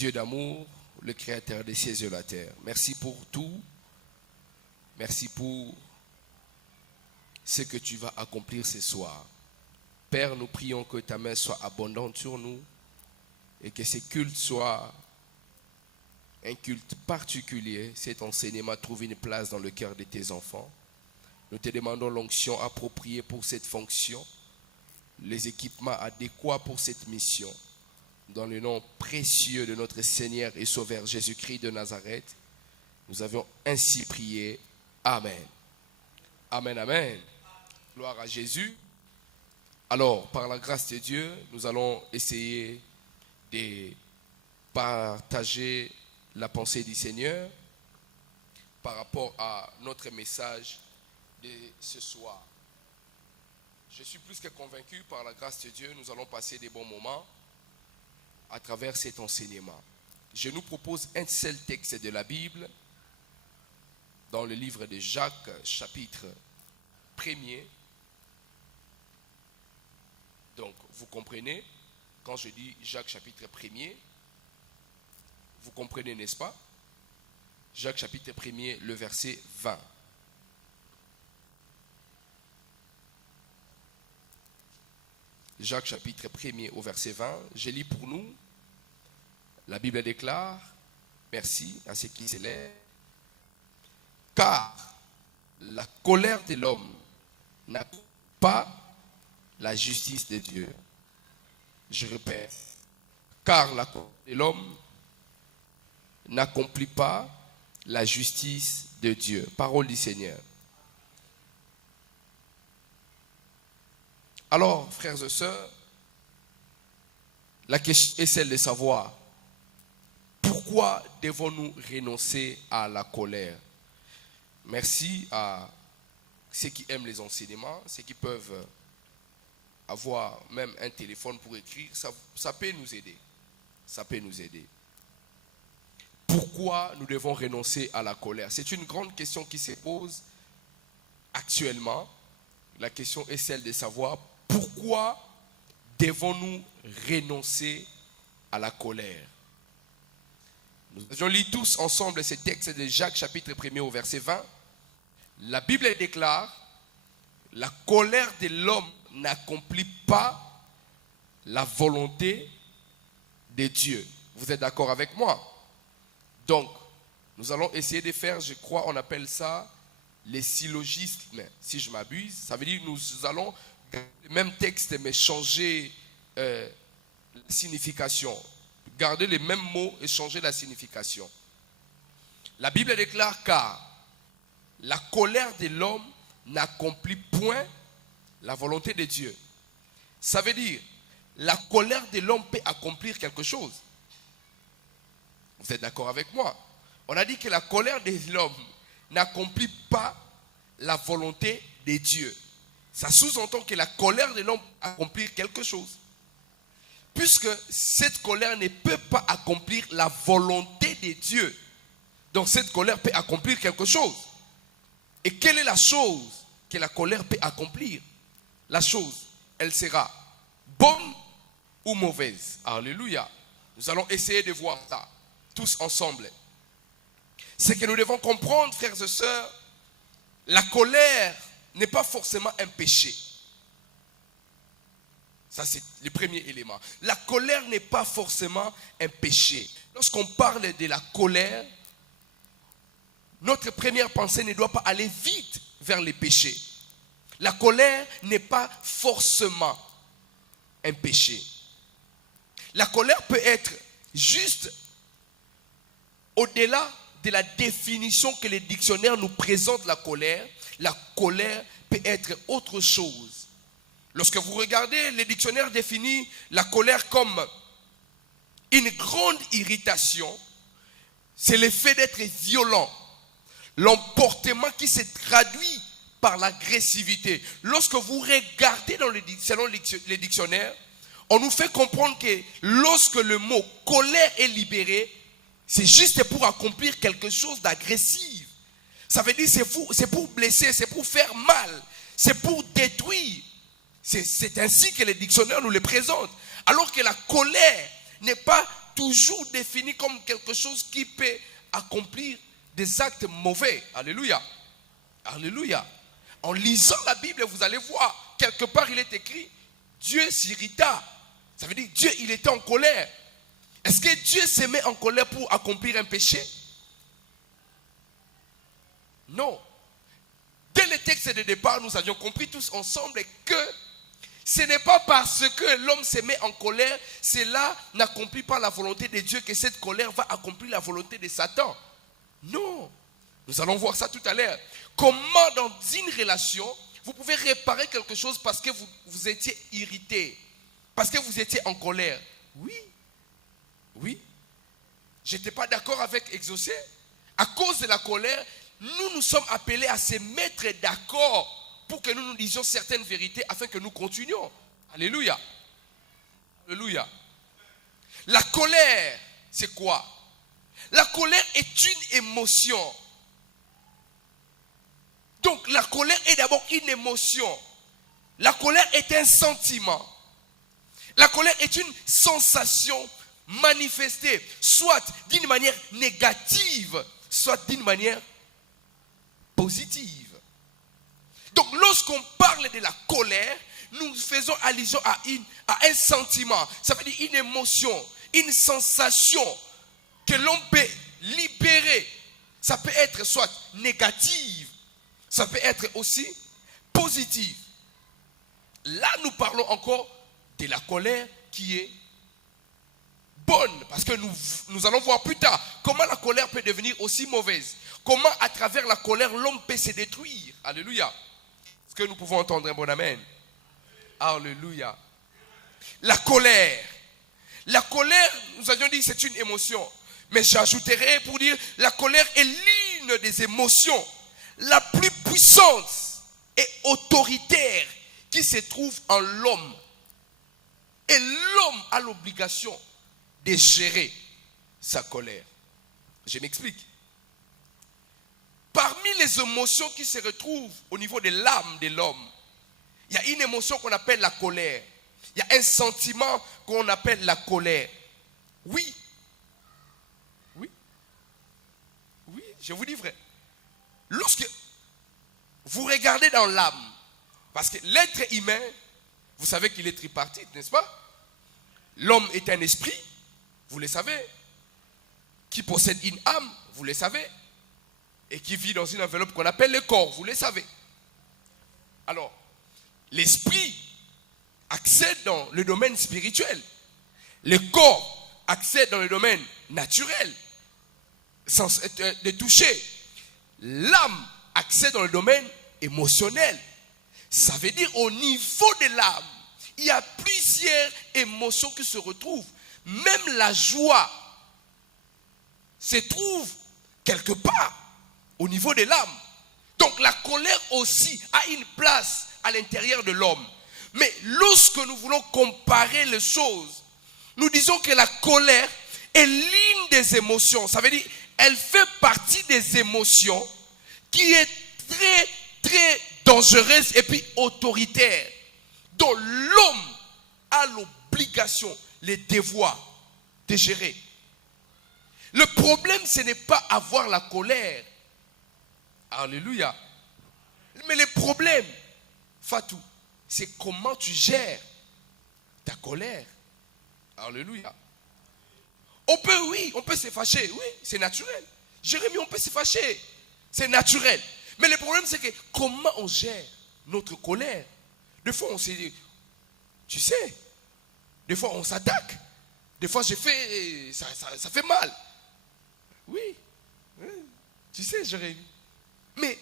Dieu d'amour, le Créateur des cieux et de la terre. Merci pour tout. Merci pour ce que tu vas accomplir ce soir. Père, nous prions que ta main soit abondante sur nous et que ce culte soit un culte particulier. Cet enseignement trouve une place dans le cœur de tes enfants. Nous te demandons l'onction appropriée pour cette fonction, les équipements adéquats pour cette mission. Dans le nom précieux de notre Seigneur et Sauveur Jésus-Christ de Nazareth, nous avons ainsi prié. Amen. Amen, amen. Gloire à Jésus. Alors, par la grâce de Dieu, nous allons essayer de partager la pensée du Seigneur par rapport à notre message de ce soir. Je suis plus que convaincu, par la grâce de Dieu, nous allons passer des bons moments à travers cet enseignement. Je nous propose un seul texte de la Bible dans le livre de Jacques, chapitre 1er. Donc, vous comprenez, quand je dis Jacques, chapitre 1er, vous comprenez, n'est-ce pas? Jacques, chapitre 1er, le verset 20. Jacques, chapitre 1er, au verset 20. Je lis pour nous. La Bible déclare, merci à ceux qui s'élèvent, car la colère de l'homme n'a pas la justice de Dieu. Je répète, car la colère de l'homme n'accomplit pas la justice de Dieu. Parole du Seigneur. Alors, frères et sœurs, la question est celle de savoir pourquoi devons-nous renoncer à la colère? Merci à ceux qui aiment les enseignements, ceux qui peuvent avoir même un téléphone pour écrire, ça peut nous aider. Ça peut nous aider. Pourquoi nous devons renoncer à la colère? C'est une grande question qui se pose actuellement. La question est celle de savoir pourquoi devons-nous renoncer à la colère? Nous allons lire tous ensemble ce texte de Jacques chapitre 1er au verset 20. La Bible déclare, la colère de l'homme n'accomplit pas la volonté de Dieu. Vous êtes d'accord avec moi? Donc, nous allons essayer de faire, je crois, on appelle ça les syllogismes, si je m'abuse. Ça veut dire que nous allons, le même texte, mais changer la signification. Garder les mêmes mots et changer la signification. La Bible déclare, car la colère de l'homme n'accomplit point la volonté de Dieu. Ça veut dire, la colère de l'homme peut accomplir quelque chose. Vous êtes d'accord avec moi? On a dit que la colère de l'homme n'accomplit pas la volonté de Dieu. Ça sous-entend que la colère de l'homme accomplit quelque chose. Puisque cette colère ne peut pas accomplir la volonté de Dieu. Donc cette colère peut accomplir quelque chose. Et quelle est la chose que la colère peut accomplir? La chose, elle sera bonne ou mauvaise. Alléluia. Nous allons essayer de voir ça, tous ensemble. C'est que nous devons comprendre, frères et sœurs, la colère n'est pas forcément un péché. Ça, c'est le premier élément. La colère n'est pas forcément un péché. Lorsqu'on parle de la colère, notre première pensée ne doit pas aller vite vers les péchés. La colère n'est pas forcément un péché. La colère peut être juste au-delà de la définition que les dictionnaires nous présentent la colère peut être autre chose. Lorsque vous regardez, les dictionnaires définissent la colère comme une grande irritation. C'est le fait d'être violent. L'emportement qui se traduit par l'agressivité. Lorsque vous regardez selon les dictionnaires, on nous fait comprendre que lorsque le mot colère est libéré, c'est juste pour accomplir quelque chose d'agressif. Ça veut dire c'est pour blesser, c'est pour faire mal, c'est pour détruire. C'est ainsi que les dictionnaires nous le présentent. Alors que la colère n'est pas toujours défini comme quelque chose qui peut accomplir des actes mauvais. Alléluia. Alléluia. En lisant la Bible, vous allez voir, quelque part il est écrit, Dieu s'irrita. Ça veut dire Dieu, il était en colère. Est-ce que Dieu se met en colère pour accomplir un péché? Non. Dès le texte de départ, nous avions compris tous ensemble que ce n'est pas parce que l'homme se met en colère, cela n'accomplit pas la volonté de Dieu, que cette colère va accomplir la volonté de Satan. Non. Nous allons voir ça tout à l'heure. Comment dans une relation, vous pouvez réparer quelque chose parce que vous étiez irrité, parce que vous étiez en colère? Oui. Oui. Je n'étais pas d'accord avec Exaucé. À cause de la colère, nous sommes appelés à se mettre d'accord pour que nous disions certaines vérités afin que nous continuions. Alléluia. Alléluia. La colère, c'est quoi? La colère est une émotion. Donc la colère est d'abord une émotion. La colère est un sentiment. La colère est une sensation manifestée, soit d'une manière négative, soit d'une manière positive. Donc lorsqu'on parle de la colère, nous faisons allusion à un sentiment. Ça veut dire une émotion, une sensation que l'on peut libérer. Ça peut être soit négative, ça peut être aussi positive. Là, nous parlons encore de la colère qui est bonne. Parce que nous allons voir plus tard comment la colère peut devenir aussi mauvaise. Comment à travers la colère, l'homme peut se détruire. Alléluia. Est-ce que nous pouvons entendre un bon amen? Alléluia. La colère. La colère, nous avions dit, c'est une émotion. Mais j'ajouterai pour dire, la colère est l'une des émotions la plus puissante et autoritaire qui se trouve en l'homme. Et l'homme a l'obligation de gérer sa colère. Je m'explique. Parmi les émotions qui se retrouvent au niveau de l'âme de l'homme, il y a une émotion qu'on appelle la colère. Il y a un sentiment qu'on appelle la colère. Oui. Oui. Oui, je vous dis vrai. Lorsque vous regardez dans l'âme, parce que l'être humain, vous savez qu'il est tripartite, n'est-ce pas? L'homme est un esprit, vous le savez, qui possède une âme, vous le savez, et qui vit dans une enveloppe qu'on appelle le corps, vous le savez. Alors, l'esprit accède dans le domaine spirituel. Le corps accède dans le domaine naturel, sans de toucher. L'âme accède dans le domaine émotionnel. Ça veut dire au niveau de l'âme, il y a plusieurs émotions qui se retrouvent. Même la joie se trouve quelque part au niveau de l'âme. Donc la colère aussi a une place à l'intérieur de l'homme. Mais lorsque nous voulons comparer les choses, nous disons que la colère est l'une des émotions. Ça veut dire elle fait partie des émotions qui est très, très dangereuse et puis autoritaire, dont l'homme a l'obligation, le devoir de gérer. Le problème, ce n'est pas avoir la colère. Alléluia. Mais le problème, Fatou, c'est comment tu gères ta colère. Alléluia. On peut se fâcher. Oui, c'est naturel. Jérémie, on peut se fâcher. C'est naturel. Mais le problème, c'est que comment on gère notre colère. Des fois, on se dit, tu sais, des fois, on s'attaque. Des fois, ça fait mal. Oui. Tu sais, Jérémie. Mais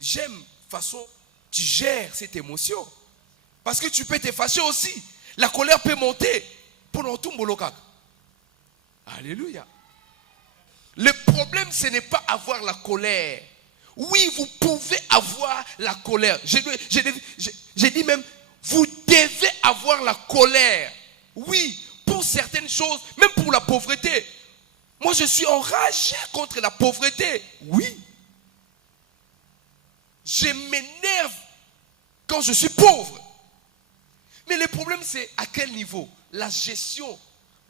j'aime façon tu gères cette émotion. Parce que tu peux te fâcher aussi. La colère peut monter pendant tout molokak. Alléluia. Le problème, ce n'est pas avoir la colère. Oui, vous pouvez avoir la colère. J'ai dit même, vous devez avoir la colère. Oui, pour certaines choses, même pour la pauvreté. Moi, je suis enragé contre la pauvreté. Oui. Je m'énerve quand je suis pauvre. Mais le problème, c'est à quel niveau? La gestion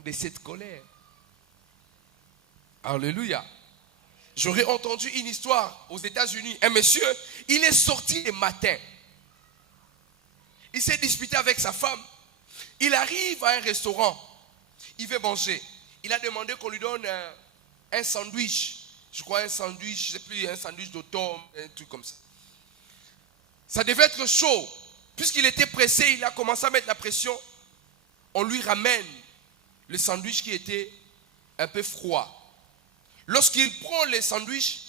de cette colère. Alléluia. J'aurais entendu une histoire aux États-Unis. Un monsieur, il est sorti le matin. Il s'est disputé avec sa femme. Il arrive à un restaurant. Il veut manger. Il a demandé qu'on lui donne un sandwich. Je crois un sandwich, je ne sais plus, un sandwich d'automne, un truc comme ça. Ça devait être chaud. Puisqu'il était pressé, il a commencé à mettre la pression. On lui ramène le sandwich qui était un peu froid. Lorsqu'il prend le sandwich,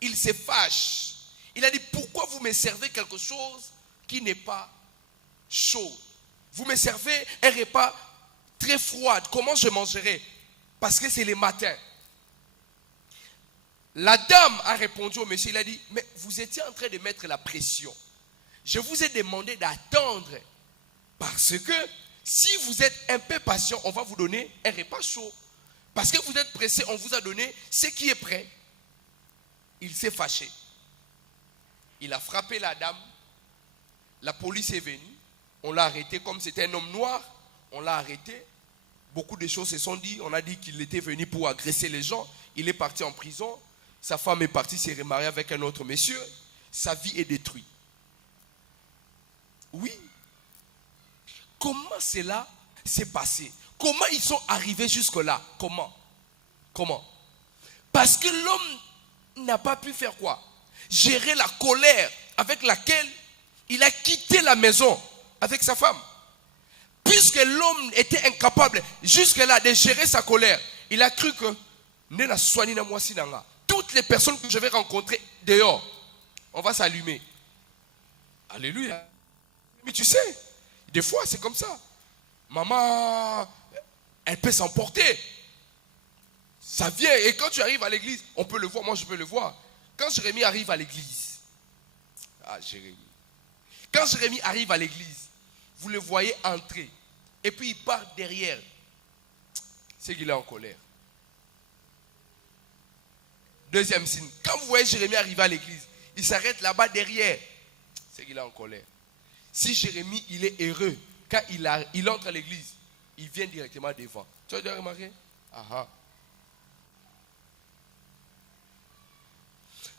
il se fâche. Il a dit, pourquoi vous me servez quelque chose qui n'est pas chaud? Vous me servez un repas très froid. Comment je mangerai? Parce que c'est le matin. La dame a répondu au monsieur, il a dit, mais vous étiez en train de mettre la pression. Je vous ai demandé d'attendre parce que si vous êtes un peu patient, on va vous donner un repas chaud. Parce que vous êtes pressé, on vous a donné ce qui est prêt. Il s'est fâché. Il a frappé la dame. La police est venue. On l'a arrêté comme c'était un homme noir. On l'a arrêté. Beaucoup de choses se sont dites. On a dit qu'il était venu pour agresser les gens. Il est parti en prison. Sa femme est partie se remarier avec un autre monsieur. Sa vie est détruite. Oui. Comment cela s'est passé? Comment ils sont arrivés jusque-là? Comment? Parce que l'homme n'a pas pu faire quoi? Gérer la colère avec laquelle il a quitté la maison avec sa femme. Puisque l'homme était incapable jusque-là de gérer sa colère, il a cru que toutes les personnes que je vais rencontrer dehors, on va s'allumer. Alléluia. Mais tu sais, des fois c'est comme ça. Maman, elle peut s'emporter. Ça vient. Et quand tu arrives à l'église, on peut le voir. Moi, je peux le voir. Quand Jérémie arrive à l'église. Jérémie. Quand Jérémie arrive à l'église, vous le voyez entrer. Et puis il part derrière. C'est qu'il est en colère. Deuxième signe. Quand vous voyez Jérémie arriver à l'église, il s'arrête là-bas derrière. C'est qu'il est en colère. Si Jérémie, il est heureux, quand il entre à l'église, il vient directement devant. Tu as déjà remarqué?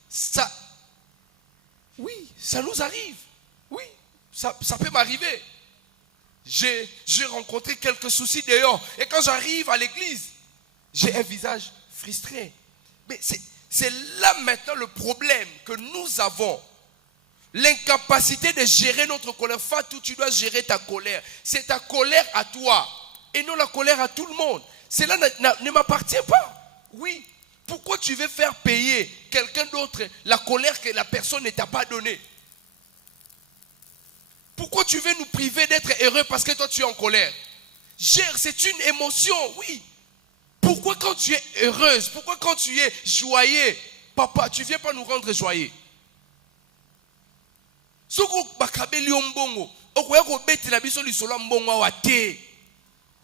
Ça, oui, ça nous arrive. Oui, ça peut m'arriver. J'ai rencontré quelques soucis dehors. Et quand j'arrive à l'église, j'ai un visage frustré. Mais c'est là maintenant le problème que nous avons. L'incapacité de gérer notre colère. Fatou, tu dois gérer ta colère. C'est ta colère à toi et non la colère à tout le monde. Cela ne m'appartient pas. Oui. Pourquoi tu veux faire payer quelqu'un d'autre la colère que la personne ne t'a pas donnée? Pourquoi tu veux nous priver d'être heureux parce que toi tu es en colère? Gère, c'est une émotion, oui. Pourquoi quand tu es heureuse, pourquoi quand tu es joyeux, papa, tu ne viens pas nous rendre joyeux?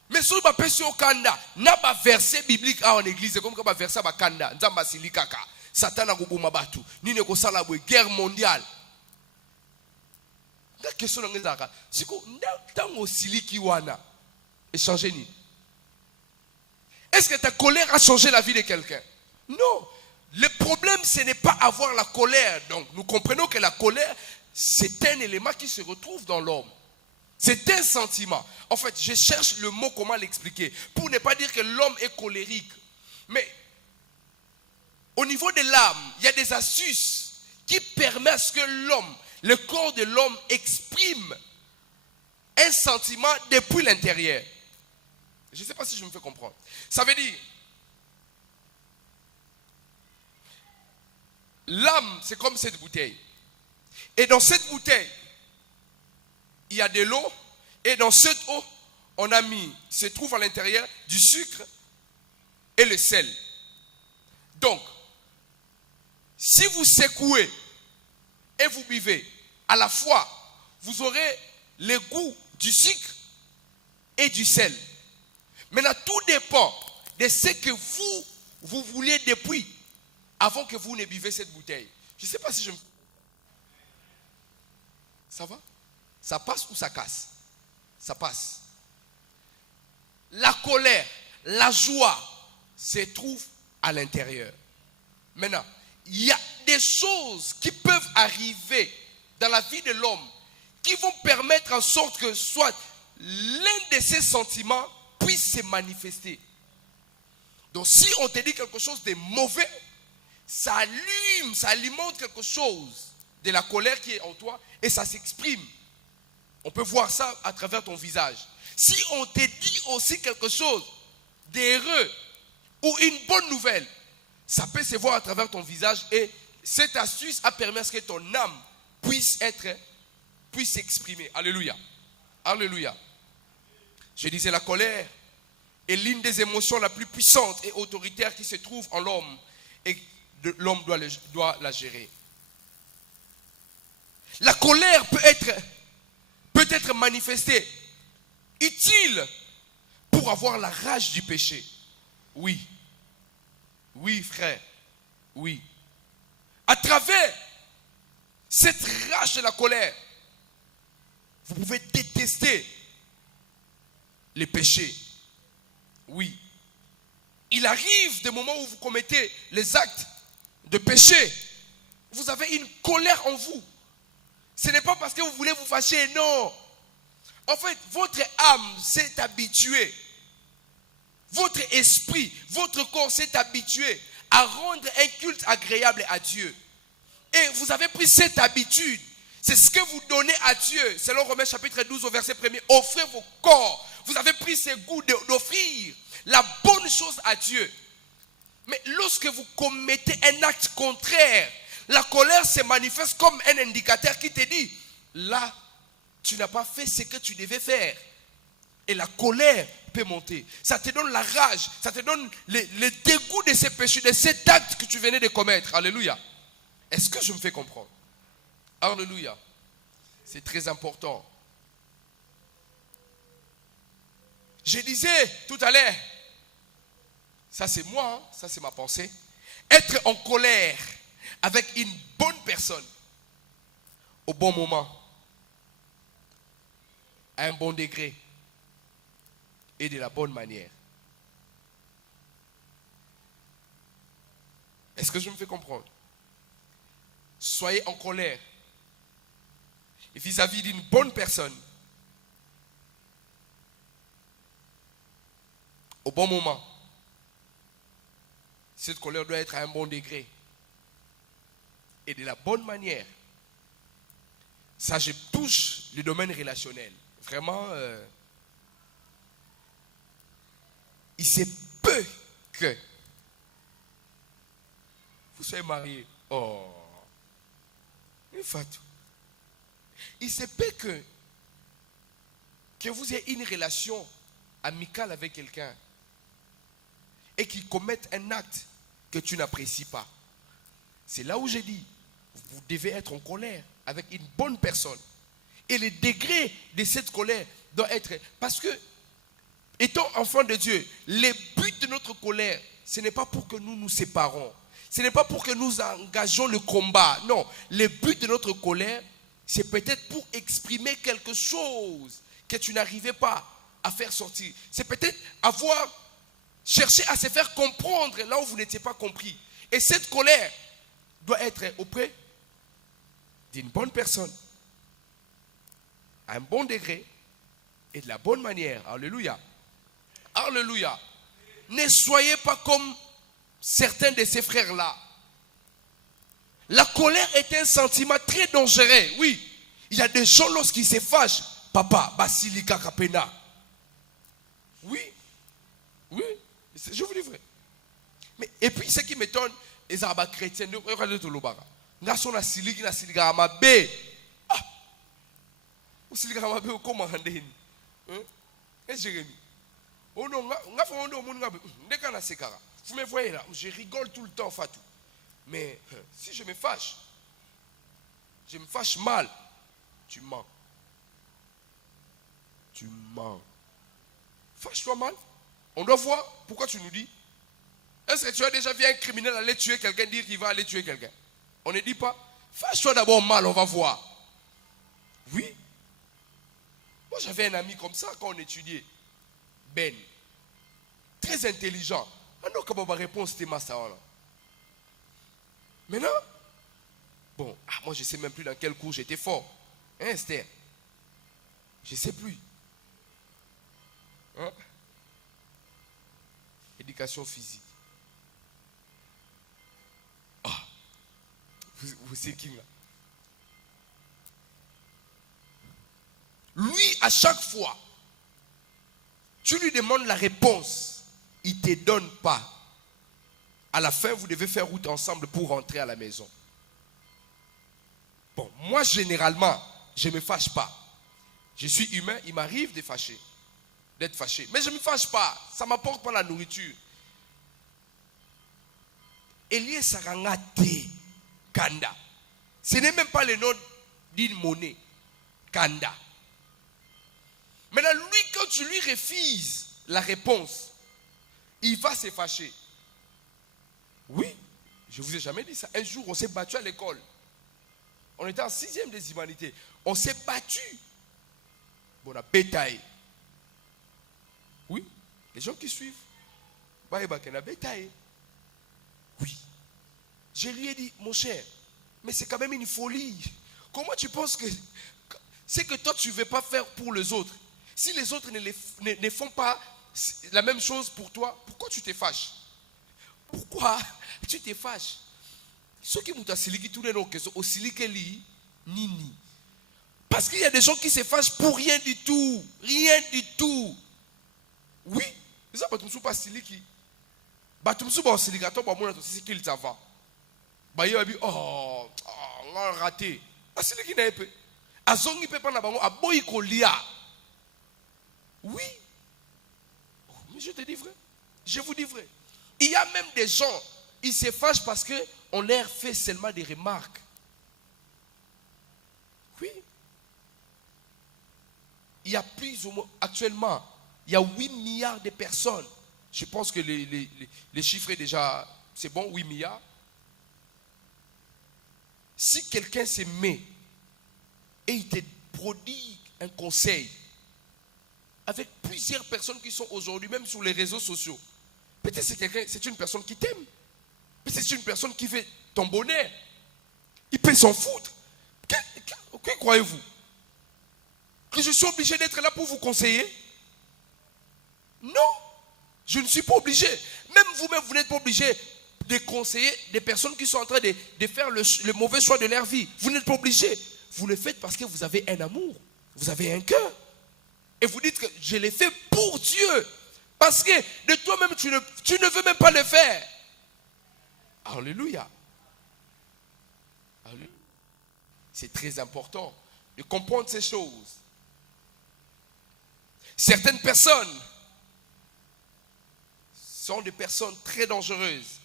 Mais si tu as un kanda, na ba verset biblique en église, comme ba verset ba kanda, nzamba silikaka, Satan a gubuma batu, ni ne ko sala boy guerre mondiale. La question est ngezaka, siko ntango siliki wana, échanger ni. Est-ce que ta colère a changé la vie de quelqu'un? Non. Le problème, ce n'est pas avoir la colère. Donc, nous comprenons que la colère, c'est un élément qui se retrouve dans l'homme. C'est un sentiment. En fait, je cherche le mot, comment l'expliquer. Pour ne pas dire que l'homme est colérique. Mais, au niveau de l'âme, il y a des astuces qui permettent à ce que l'homme, le corps de l'homme exprime un sentiment depuis l'intérieur. Je ne sais pas si je me fais comprendre. Ça veut dire, l'âme, c'est comme cette bouteille. Et dans cette bouteille, il y a de l'eau. Et dans cette eau, on a mis, se trouve à l'intérieur, du sucre et le sel. Donc, si vous secouez et vous buvez, à la fois, vous aurez le goût du sucre et du sel. Maintenant, tout dépend de ce que vous vouliez depuis, avant que vous ne buvez cette bouteille. Je ne sais pas si je me... Ça va? Ça passe ou ça casse? Ça passe. La colère, la joie se trouvent à l'intérieur. Maintenant, il y a des choses qui peuvent arriver dans la vie de l'homme qui vont permettre en sorte que soit l'un de ces sentiments puisse se manifester. Donc si on te dit quelque chose de mauvais, ça allume, ça alimente quelque chose de la colère qui est en toi et ça s'exprime. On peut voir ça à travers ton visage. Si on te dit aussi quelque chose d'heureux ou une bonne nouvelle, ça peut se voir à travers ton visage et cette astuce a permis à ce que ton âme puisse s'exprimer. Alléluia. Alléluia. Je disais, la colère est l'une des émotions la plus puissantes et autoritaires qui se trouve en l'homme et l'homme doit la gérer. La colère peut être manifestée, utile pour avoir la rage du péché. Oui. Oui, frère. Oui. À travers cette rage de la colère, vous pouvez détester les péchés. Oui. Il arrive des moments où vous commettez les actes de péché. Vous avez une colère en vous. Ce n'est pas parce que vous voulez vous fâcher, non. En fait, votre âme s'est habituée. Votre esprit, votre corps s'est habitué à rendre un culte agréable à Dieu. Et vous avez pris cette habitude. C'est ce que vous donnez à Dieu. Selon Romains chapitre 12 au verset 1er. Offrez vos corps. Vous avez pris ce goût d'offrir la bonne chose à Dieu. Mais lorsque vous commettez un acte contraire, la colère se manifeste comme un indicateur qui te dit, là, tu n'as pas fait ce que tu devais faire. Et la colère peut monter. Ça te donne la rage, ça te donne le dégoût de ces péchés, de cet acte que tu venais de commettre. Alléluia. Est-ce que je me fais comprendre? Alléluia. C'est très important. Je disais tout à l'heure, ça c'est moi, hein, ça c'est ma pensée, être en colère avec une bonne personne au bon moment, à un bon degré et de la bonne manière. Est-ce que je me fais comprendre? Soyez en colère vis-à-vis d'une bonne personne au bon moment. Cette colère doit être à un bon degré et de la bonne manière. Ça, je touche le domaine relationnel. Vraiment, il se peut que vous soyez mariés. Oh, une fatou. Il se peut que vous ayez une relation amicale avec quelqu'un et qu'il commette un acte que tu n'apprécies pas. C'est là où j'ai dit, vous devez être en colère avec une bonne personne. Et le degré de cette colère doit être... Parce que, étant enfant de Dieu, le but de notre colère, ce n'est pas pour que nous nous séparons. Ce n'est pas pour que nous engagions le combat. Non, le but de notre colère, c'est peut-être pour exprimer quelque chose que tu n'arrivais pas à faire sortir. C'est peut-être avoir cherché à se faire comprendre là où vous n'étiez pas compris. Et cette colère doit être auprès d'une bonne personne, à un bon degré et de la bonne manière. Alléluia. Alléluia. Ne soyez pas comme certains de ces frères-là. La colère est un sentiment très dangereux. Oui, il y a des gens lorsqu'ils se fâchent. Papa, Basilika Kapena. Oui, oui, je vous dis vrai. Mais, et puis ce qui m'étonne, les arabes chrétiens, regardez tout le baga. Nason na siliki na silika amabe. Ah, ou silika amabe ou comment handeni? Et Jérémie. Oh non, nga fa ondo mon ngabe. Ndeka na sekara. Vous me voyez là, je rigole tout le temps, Fatou. Mais si je me fâche mal, tu mens. Tu mens. Fâche-toi mal. On doit voir pourquoi tu nous dis. Est-ce que tu as déjà vu un criminel aller tuer quelqu'un, dire qu'il va aller tuer quelqu'un? On ne dit pas. Fâche-toi d'abord mal, on va voir. Oui. Moi j'avais un ami comme ça quand on étudiait. Ben. très intelligent. Ah non, comment ma réponse c'était ma ça là. Maintenant, bon, moi je ne sais même plus dans quel cours j'étais fort. Hein, Esther? Je ne sais plus. Hein? Éducation physique. Ah, vous savez qui là? Lui, à chaque fois, tu lui demandes la réponse, il ne te donne pas. À la fin, vous devez faire route ensemble pour rentrer à la maison. Bon, moi, généralement, je ne me fâche pas. Je suis humain, il m'arrive d'être fâché. Mais je ne me fâche pas. Ça ne m'apporte pas la nourriture. Elie Sarangate Kanda. Ce n'est même pas le nom d'une monnaie. Kanda. Maintenant, lui, quand tu lui refuses la réponse, il va se fâcher. Oui, je ne vous ai jamais dit ça. Un jour, on s'est battu à l'école. On était en 6e des humanités. On s'est battu. Bon, on a bétaillé. Oui, les gens qui suivent. On a bétaillé. Oui. Je lui ai dit, mon cher, mais c'est quand même une folie. Comment tu penses que c'est que toi, tu ne veux pas faire pour les autres? Si les autres ne font pas la même chose pour toi, pourquoi tu te fâches? Pourquoi tu te fâches? Ceux qui m'ont siliki tous les noms que sont au silikeli nini. Parce qu'il y a des gens qui se fâchent pour rien du tout. Rien du tout. Oui. Les gens ne sont pas siliki. Ils sont pas siliki. Ils sont qu'ils savent. Ils ont dit, oh, on a raté. Siliki n'a pas. Azongi peut pas n'abango. Aboyi kolia. Oui. Mais je te dis vrai. Je vous dis vrai. Il y a même des gens, ils se fâchent parce qu'on leur fait seulement des remarques. Oui. Il y a plus ou moins, actuellement, il y a 8 milliards de personnes. Je pense que les chiffres est déjà, c'est bon, 8 milliards. Si quelqu'un se met et il te prodigue un conseil avec plusieurs personnes qui sont aujourd'hui même sur les réseaux sociaux, peut-être c'est une personne qui t'aime. Peut-être c'est une personne qui veut ton bonheur. Il peut s'en foutre. Que croyez-vous? Que je suis obligé d'être là pour vous conseiller? Non. Je ne suis pas obligé. Même vous-même, vous n'êtes pas obligé de conseiller des personnes qui sont en train de faire le mauvais choix de leur vie. Vous n'êtes pas obligé. Vous le faites parce que vous avez un amour. Vous avez un cœur. Et vous dites que je l'ai fait pour Dieu. Parce que de toi-même, tu ne veux même pas le faire. Alléluia. Alléluia. C'est très important de comprendre ces choses. Certaines personnes sont des personnes très dangereuses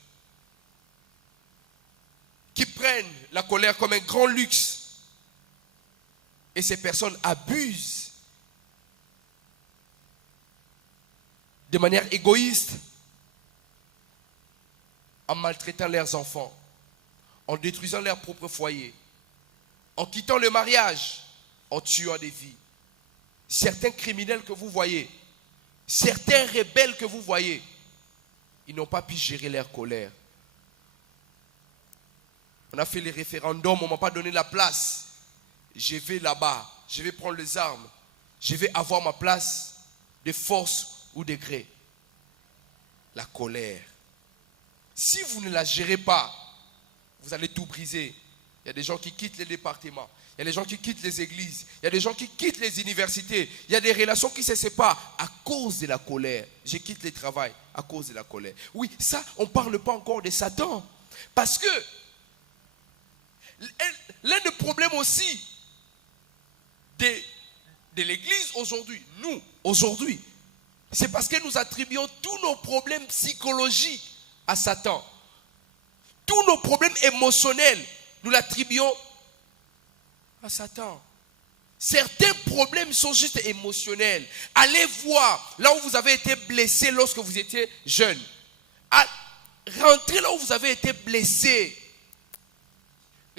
qui prennent la colère comme un grand luxe. Et ces personnes abusent de manière égoïste, en maltraitant leurs enfants, en détruisant leur propre foyer, en quittant le mariage, en tuant des vies. Certains criminels que vous voyez, certains rebelles que vous voyez, ils n'ont pas pu gérer leur colère. On a fait les référendums, on ne m'a pas donné la place. Je vais là-bas, je vais prendre les armes, je vais avoir ma place de force ou de gré. La colère. Si vous ne la gérez pas, vous allez tout briser. Il y a des gens qui quittent les départements. Il y a des gens qui quittent les églises. Il y a des gens qui quittent les universités. Il y a des relations qui se séparent à cause de la colère. Je quitte le travail à cause de la colère. Oui, ça, on ne parle pas encore de Satan. Parce que l'un des problèmes aussi de l'église aujourd'hui, nous, aujourd'hui, c'est parce que nous attribuons tous nos problèmes psychologiques à Satan. Tous nos problèmes émotionnels, nous l'attribuons à Satan. Certains problèmes sont juste émotionnels. Allez voir là où vous avez été blessé lorsque vous étiez jeune. Rentrez là où vous avez été blessé.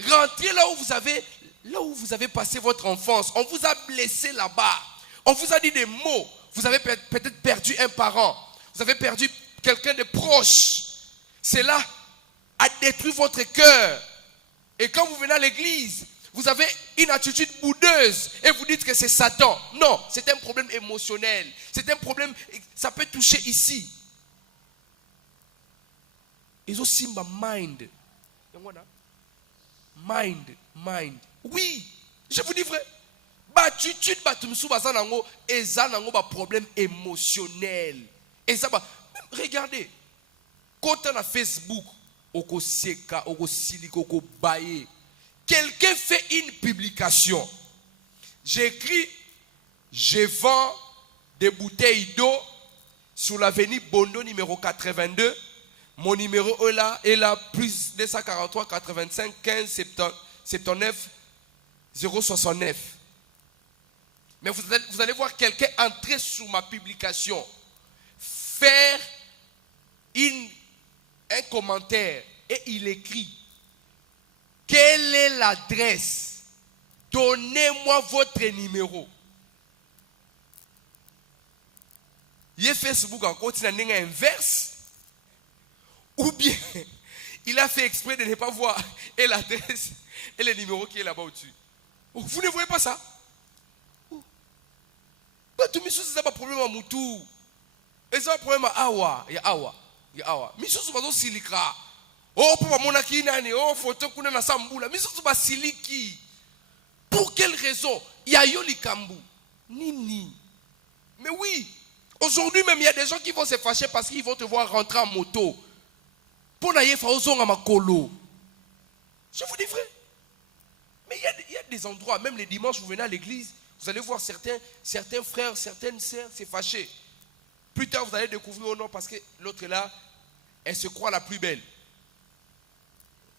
Rentrez là où vous avez passé votre enfance. On vous a blessé là-bas. On vous a dit des mots. Vous avez peut-être perdu un parent. Vous avez perdu quelqu'un de proche. Cela a détruit votre cœur. Et quand vous venez à l'église, vous avez une attitude boudeuse et vous dites que c'est Satan. Non, c'est un problème émotionnel. C'est un problème, ça peut toucher ici. Ils ont aussi mind. Mind. Oui, je vous dis vrai. Attitude, problème émotionnel. Et ça, regardez, quand on a Facebook, quelqu'un fait une publication. J'écris, je vends des bouteilles d'eau sur l'avenue Bondo numéro 82. Mon numéro est là, plus 243 85 15 79 069. Mais vous allez voir quelqu'un entrer sur ma publication, faire un commentaire et il écrit: quelle est l'adresse? Donnez-moi votre numéro. Il y a Facebook en continent inverse. Ou bien, il a fait exprès de ne pas voir et l'adresse et le numéro qui est là-bas au-dessus. Vous ne voyez pas ça? Tout le monde c'est pas problème à Moutou. Et c'est un problème à Awa. Il y a Awa. Miso c'est pas silika. Oh, pour mon akinani, oh, photo kuna na sambula. Miso c'est pas siliki. Pour quelle raison? Il y a Yoli Kambu. Nini. Mais oui, aujourd'hui même, il y a des gens qui vont se fâcher parce qu'ils vont te voir rentrer en moto. Pour n'aller faire aux à ma colo. Je vous dis vrai. Mais il y a des endroits, même les dimanches, vous venez à l'église, vous allez voir certains frères, certaines sœurs se fâcher. Plus tard, vous allez découvrir au nom parce que l'autre est là, elle se croit la plus belle.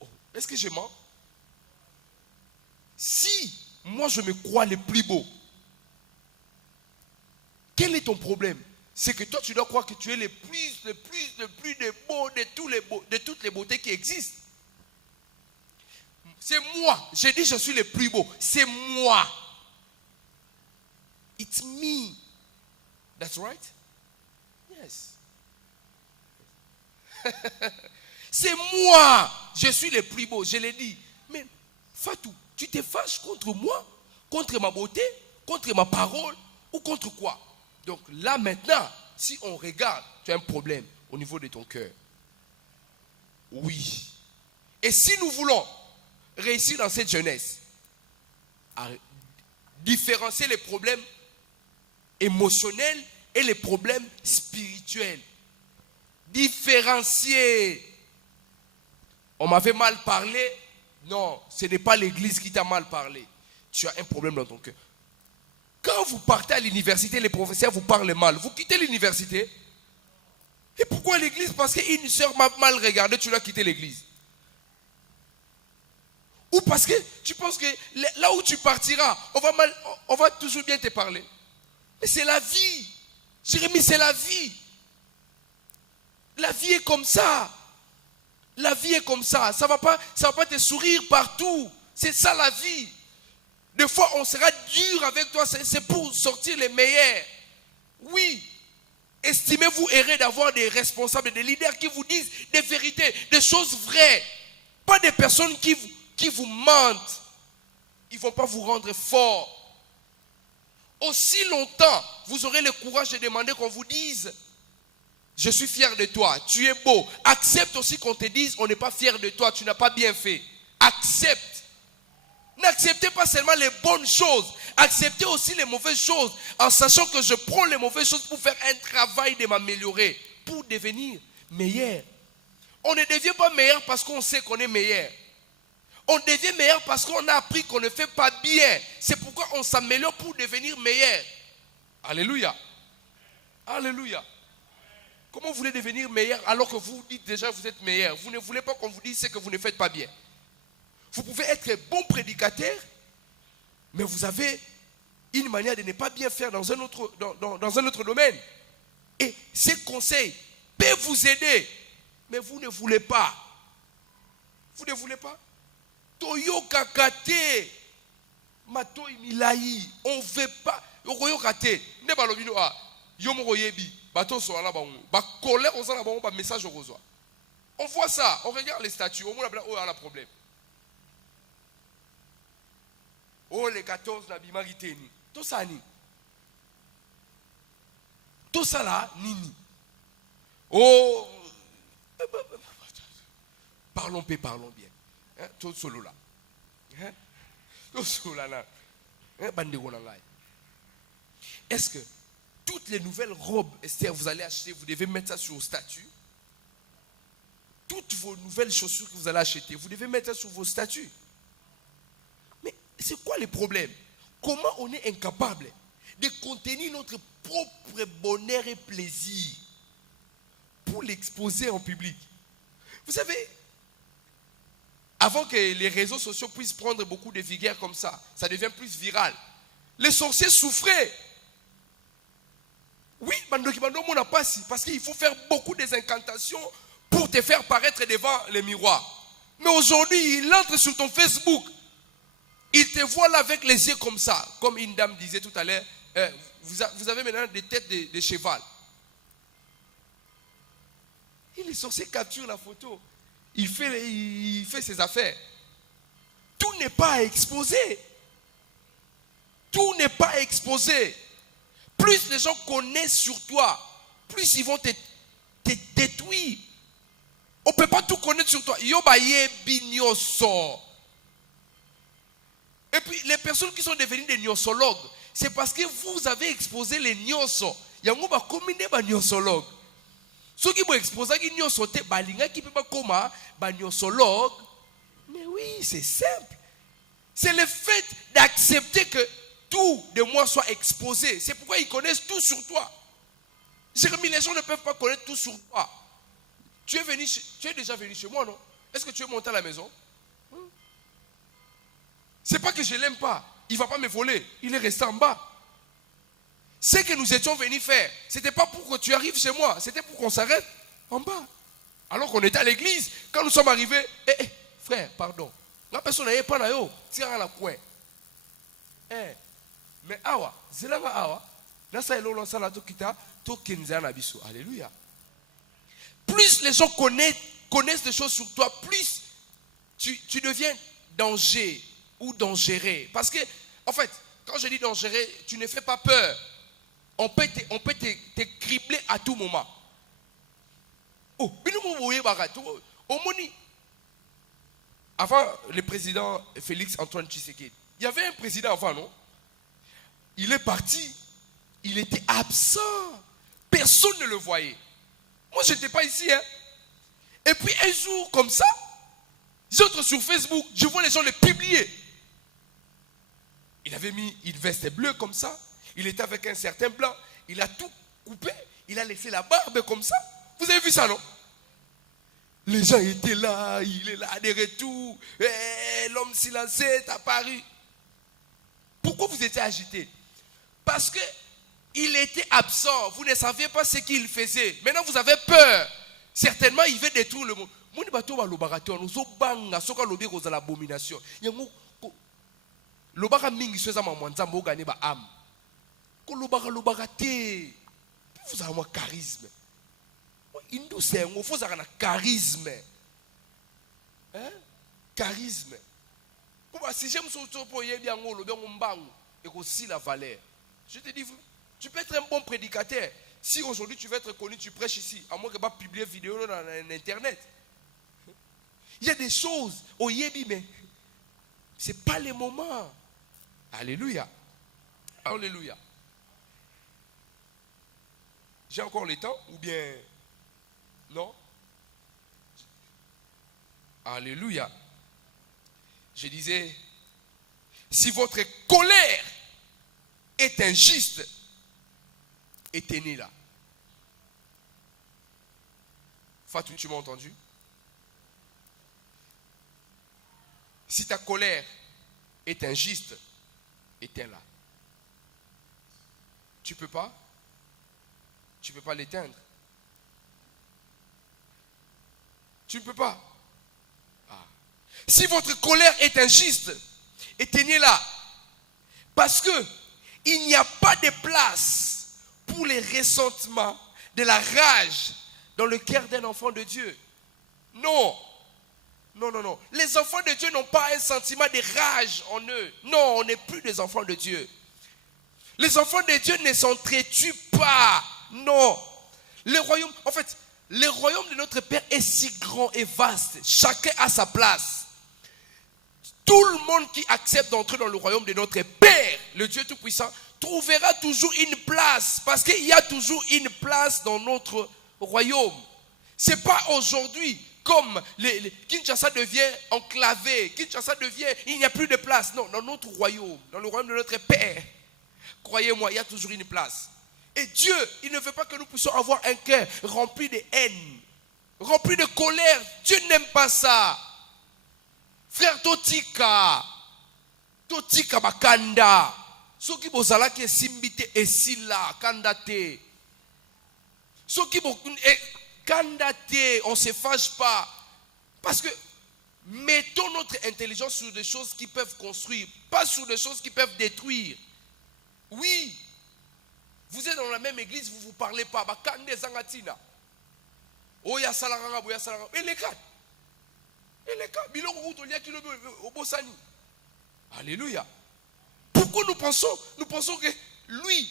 Oh, est-ce que je mens? Si moi je me crois le plus beau, quel est ton problème? C'est que toi tu dois croire que tu es le plus beau de toutes les beautés qui existent. C'est moi. J'ai dit je suis le plus beau. C'est moi. It's me. That's right? Yes. C'est moi. Je suis le plus beau. Je l'ai dit. Mais Fatou, tu te fâches contre moi, contre ma beauté, contre ma parole ou contre quoi? Donc là maintenant, si on regarde, tu as un problème au niveau de ton cœur. Oui. Et si nous voulons réussir dans cette jeunesse, à différencier les problèmes émotionnels et les problèmes spirituels. Différencier. On m'avait mal parlé. Non, ce n'est pas l'église qui t'a mal parlé. Tu as un problème dans ton cœur. Quand vous partez à l'université, les professeurs vous parlent mal. Vous quittez l'université. Et pourquoi l'église? Parce qu'une soeur m'a mal regardé, tu dois quitter l'église. Ou parce que tu penses que là où tu partiras, on va toujours bien te parler. Mais c'est la vie. Jérémie, c'est la vie. La vie est comme ça. La vie est comme ça. Ça va pas te sourire partout. C'est ça la vie. Des fois, on sera dur avec toi. C'est pour sortir les meilleurs. Oui. Estimez-vous erré d'avoir des responsables, des leaders qui vous disent des vérités, des choses vraies. Pas des personnes qui vous mentent. Ils ne vont pas vous rendre fort. Aussi longtemps, vous aurez le courage de demander qu'on vous dise: je suis fier de toi, tu es beau. Accepte aussi qu'on te dise: on n'est pas fier de toi, tu n'as pas bien fait. Accepte. N'acceptez pas seulement les bonnes choses, acceptez aussi les mauvaises choses, en sachant que je prends les mauvaises choses pour faire un travail de m'améliorer, pour devenir meilleur. On ne devient pas meilleur parce qu'on sait qu'on est meilleur. On devient meilleur parce qu'on a appris qu'on ne fait pas bien. C'est pourquoi on s'améliore pour devenir meilleur. Alléluia. Alléluia. Comment vous voulez devenir meilleur alors que vous dites déjà que vous êtes meilleur? Vous ne voulez pas qu'on vous dise ce que vous ne faites pas bien. Vous pouvez être bon prédicateur, mais vous avez une manière de ne pas bien faire dans un autre domaine. Et ces conseils peuvent vous aider, mais vous ne voulez pas. Vous ne voulez pas. Toyo kakate, matoi milai, on ne veut pas. Yokoyo kate, ne balobino a, yomo yebi. bateau sur la colère aux gens là message au reçoit. On voit ça, on regarde les statuts, au moins on a un problème. Oh les 14 na bimariteni. Tout ça ni. Tout ça là nini. Oh parlons bien. Hein, tout solo là. Hein? Tout solo là. Hein, bande ngai. Est-ce que toutes les nouvelles robes, Esther, vous allez acheter, vous devez mettre ça sur vos statuts? Toutes vos nouvelles chaussures que vous allez acheter, vous devez mettre ça sur vos statuts. Mais c'est quoi le problème? Comment on est incapable de contenir notre propre bonheur et plaisir pour l'exposer en public? Vous savez, avant que les réseaux sociaux puissent prendre beaucoup de vigueur comme ça devient plus viral. Les sorciers souffraient. Oui, parce qu'il faut faire beaucoup des incantations pour te faire paraître devant les miroirs. Mais aujourd'hui, il entre sur ton Facebook. Il te voit là avec les yeux comme ça. Comme une dame disait tout à l'heure, vous avez maintenant des têtes de cheval. Et les sorciers capturent la photo. Il fait ses affaires. Tout n'est pas exposé. Tout n'est pas exposé. Plus les gens connaissent sur toi, plus ils vont te détruire. On ne peut pas tout connaître sur toi. Et puis les personnes qui sont devenues des gnosologues, c'est parce que vous avez exposé les gnosos. Il y a des gnosologues. Ceux qui vont exposer les gnosos, qui peuvent pas gnosologue. Mais oui, c'est simple. C'est le fait d'accepter que tout de moi soit exposé. C'est pourquoi ils connaissent tout sur toi. Jérémie, les gens ne peuvent pas connaître tout sur toi. Tu es déjà venu chez moi, non? Est-ce que tu es monté à la maison? C'est pas que je l'aime pas. Il ne va pas me voler. Il est resté en bas. Ce que nous étions venus faire, ce n'était pas pour que tu arrives chez moi. C'était pour qu'on s'arrête en bas. Alors qu'on était à l'église. Quand nous sommes arrivés, frère, pardon. La personne n'est pas là. Tire à la coin. Mais awa, zelanga awa, nasa elo lansa la tokita, tokenza na biso. Alléluia. Plus les gens connaissent des choses sur toi, plus tu deviens danger ou dangereux. Parce que, en fait, quand je dis dangereux, tu ne fais pas peur. On peut te cribler à tout moment. Oh, avant le président Félix Antoine Tshisekedi, il y avait un président avant, non? Il est parti, il était absent. Personne ne le voyait. Moi, je n'étais pas ici. Hein. Et puis, un jour, comme ça, j'entre sur Facebook, je vois les gens le publier. Il avait mis une veste bleue comme ça. Il était avec un certain blanc. Il a tout coupé. Il a laissé la barbe comme ça. Vous avez vu ça, non? Les gens étaient là. Il est là, des retours. L'homme silencieux est apparu. Pourquoi vous étiez agité? Parce qu'il était absent. Vous ne saviez pas ce qu'il faisait. Maintenant, vous avez peur. Certainement, il veut détruire le monde. L'abomination. Lobaka mingi soza mamwanza mboga ne ba am. Ko lobaka te. Vous avez un charisme. Indou c'est un faut ça un charisme. Hein? Charisme. Comment si j'aime surtout pour y bien ngolo bien mbangu et aussi la valeur. Je te dis tu peux être un bon prédicateur. Si aujourd'hui tu veux être connu, tu prêches ici, à moins que pas publier vidéo dans internet. Il y a des choses au yebi mais c'est pas le moment. Alléluia. Alléluia. J'ai encore le temps ou bien non? Alléluia. Je disais, si votre colère est injuste, éteignez-la. Fatou, tu m'as entendu? Si ta colère est injuste, éteins-la. Tu peux pas l'éteindre. Tu ne peux pas. Ah. Si votre colère est injuste, éteignez-la. Parce que il n'y a pas de place pour les ressentiments, de la rage dans le cœur d'un enfant de Dieu. Non. Non, non, non. Les enfants de Dieu n'ont pas un sentiment de rage en eux. Non, on n'est plus des enfants de Dieu. Les enfants de Dieu ne s'entretuent pas. Non. Le royaume, en fait, le royaume de notre Père est si grand et vaste. Chacun a sa place. Tout le monde qui accepte d'entrer dans le royaume de notre Père, le Dieu Tout-Puissant, trouvera toujours une place. Parce qu'il y a toujours une place dans notre royaume. Ce n'est pas aujourd'hui. Comme Kinshasa devient enclavé, Kinshasa devient, il n'y a plus de place. Non, dans notre royaume, dans le royaume de notre Père, croyez-moi, il y a toujours une place. Et Dieu, il ne veut pas que nous puissions avoir un cœur rempli de haine, rempli de colère. Dieu n'aime pas ça. Frère Totika bakanda. Soki bozala ki simbite esila kandate. Soki Candaté, on ne se fâche pas. Parce que mettons notre intelligence sur des choses qui peuvent construire, pas sur des choses qui peuvent détruire. Oui, vous êtes dans la même église, vous ne vous parlez pas. Alléluia. Pourquoi nous pensons que lui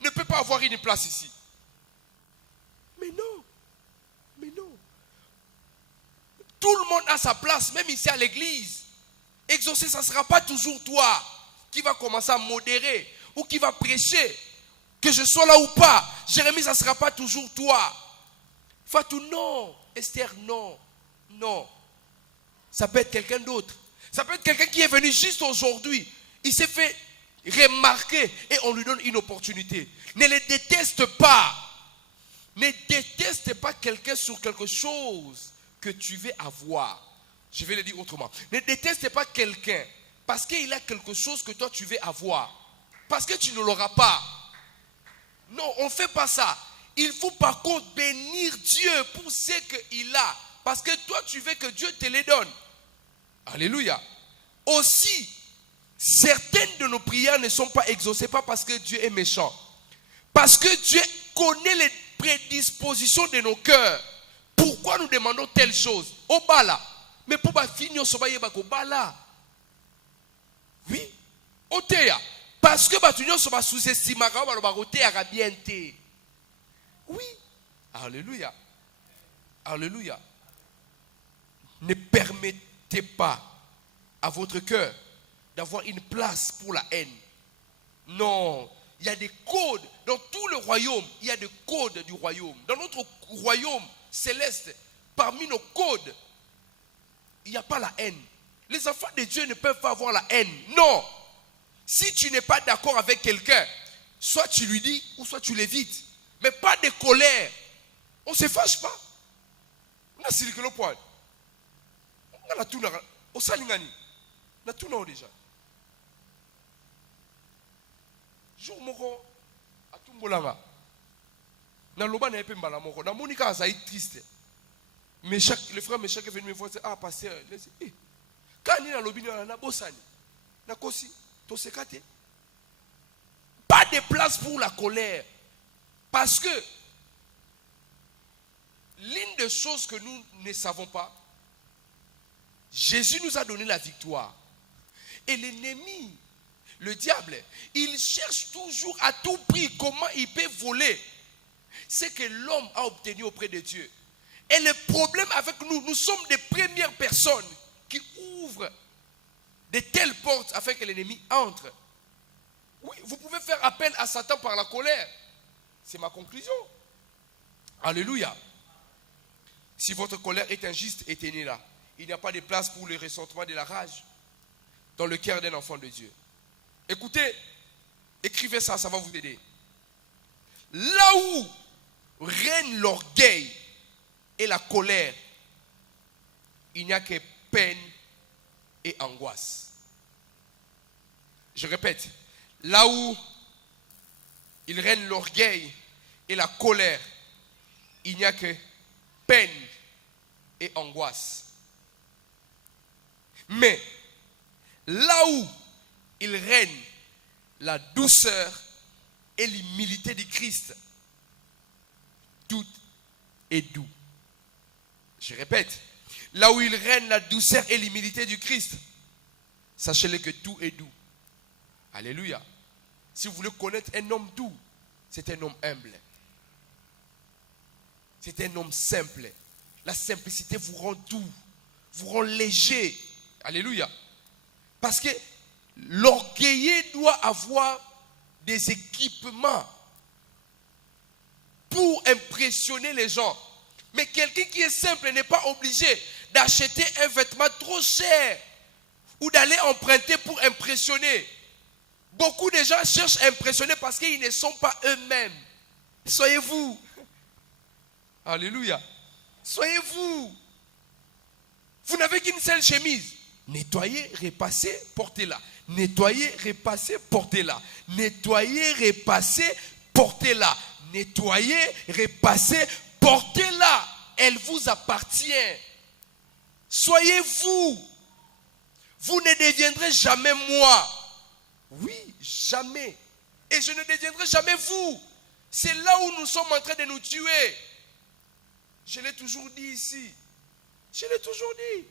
ne peut pas avoir une place ici? Mais non. Mais non. Tout le monde a sa place, même ici à l'église. Exaucer, ça ne sera pas toujours toi qui va commencer à modérer ou qui va prêcher. Que je sois là ou pas. Jérémie, ça ne sera pas toujours toi. Fatou, non. Esther, non. Non. Ça peut être quelqu'un d'autre. Ça peut être quelqu'un qui est venu juste aujourd'hui. Il s'est fait remarquer et on lui donne une opportunité. Ne les déteste pas. Ne déteste pas quelqu'un sur quelque chose que tu veux avoir. Je vais le dire autrement. Ne déteste pas quelqu'un parce qu'il a quelque chose que toi tu veux avoir. Parce que tu ne l'auras pas. Non, on ne fait pas ça. Il faut par contre bénir Dieu pour ce qu'il a. Parce que toi tu veux que Dieu te les donne. Alléluia. Aussi, certaines de nos prières ne sont pas exaucées, pas parce que Dieu est méchant. Parce que Dieu connaît les prédispositions de nos cœurs. Pourquoi nous demandons telle chose? Au bala. Mais pour finir au bala. Oui. Oteya. Parce que batunyo soba sous-estimera oteya bien te. Oui. Alléluia. Alléluia. Ne permettez pas à votre cœur d'avoir une place pour la haine. Non. Il y a des codes. Dans tout le royaume, il y a des codes du royaume. Dans notre royaume céleste, parmi nos codes, il n'y a pas la haine. Les enfants de Dieu ne peuvent pas avoir la haine. Non. Si tu n'es pas d'accord avec quelqu'un, soit tu lui dis ou soit tu l'évites. Mais pas de colère. On ne se fâche pas. On a circulé le point. On a tout au salingani. On a tout déjà. Jour moko atumbolanga na loba na epe mbala moko na monika azaï triste mais le frère Meshak est venu me voir dire ah pasteur quand na lobi na bosani na kosi to sekate pas de place pour la colère parce que l'une des choses que nous ne savons pas, Jésus nous a donné la victoire et l'ennemi, le diable, il cherche toujours à tout prix comment il peut voler ce que l'homme a obtenu auprès de Dieu. Et le problème avec nous, nous sommes des premières personnes qui ouvrent de telles portes afin que l'ennemi entre. Oui, vous pouvez faire appel à Satan par la colère. C'est ma conclusion. Alléluia. Si votre colère est injuste, éteignez-la. Il n'y a pas de place pour le ressentiment de la rage dans le cœur d'un enfant de Dieu. Écoutez, écrivez ça, ça va vous aider. Là où règne l'orgueil et la colère, il n'y a que peine et angoisse. Je répète, là où il règne l'orgueil et la colère, il n'y a que peine et angoisse. Mais là où il règne la douceur et l'humilité du Christ, tout est doux. Je répète, là où il règne la douceur et l'humilité du Christ, sachez-le que tout est doux. Alléluia. Si vous voulez connaître un homme doux, c'est un homme humble. C'est un homme simple. La simplicité vous rend doux, vous rend léger. Alléluia. Parce que l'orgueilleux doit avoir des équipements pour impressionner les gens. Mais quelqu'un qui est simple n'est pas obligé d'acheter un vêtement trop cher ou d'aller emprunter pour impressionner. Beaucoup de gens cherchent à impressionner parce qu'ils ne sont pas eux-mêmes. Soyez vous. Alléluia. Soyez vous. Vous n'avez qu'une seule chemise. Nettoyez, repassez, portez-la. Nettoyez, repassez, portez-la. Nettoyez, repassez, portez-la. Nettoyez, repassez, portez-la. Elle vous appartient. Soyez vous. Vous ne deviendrez jamais moi. Oui, jamais. Et je ne deviendrai jamais vous. C'est là où nous sommes en train de nous tuer. Je l'ai toujours dit ici. Je l'ai toujours dit.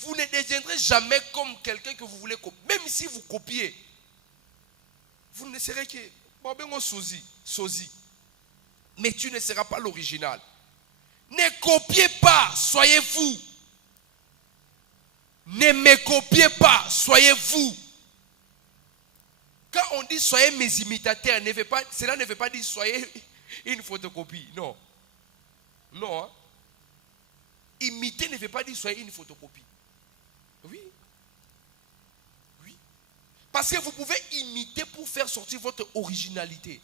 Vous ne deviendrez jamais comme quelqu'un que vous voulez copier. Même si vous copiez, vous ne serez que sosie. Mais tu ne seras pas l'original. Ne copiez pas, soyez vous. Ne me copiez pas, soyez vous. Quand on dit soyez mes imitateurs, cela ne veut pas dire soyez une photocopie. Non. Non. Hein? Imiter ne veut pas dire soyez une photocopie. Oui. Oui. Parce que vous pouvez imiter pour faire sortir votre originalité.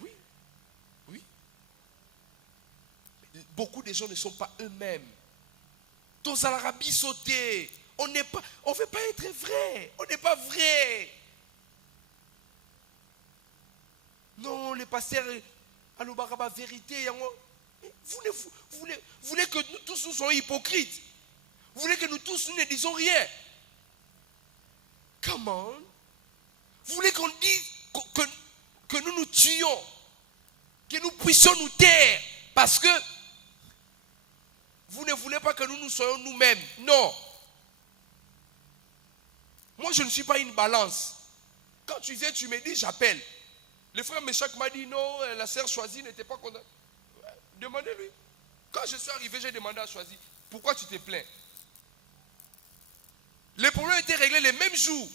Oui. Oui. Beaucoup de gens ne sont pas eux-mêmes. Tous à l'Arabie sauté. On ne veut pas être vrai. On n'est pas vrai. Non, les pasteurs, Alobaraba, vérité. Vous voulez que nous tous nous soyons hypocrites. Vous voulez que nous tous nous ne disons rien. Come on. Vous voulez qu'on dise que nous nous tuions. Que nous puissions nous taire. Parce que vous ne voulez pas que nous soyons nous-mêmes. Non. Moi, je ne suis pas une balance. Quand tu viens, tu me dis, j'appelle. Le frère Meshach m'a dit, non, la sœur Choisie n'était pas condamnée. Demandez-lui. Quand je suis arrivé, j'ai demandé à Choisie, pourquoi tu te plains? Le problème était réglé le même jour.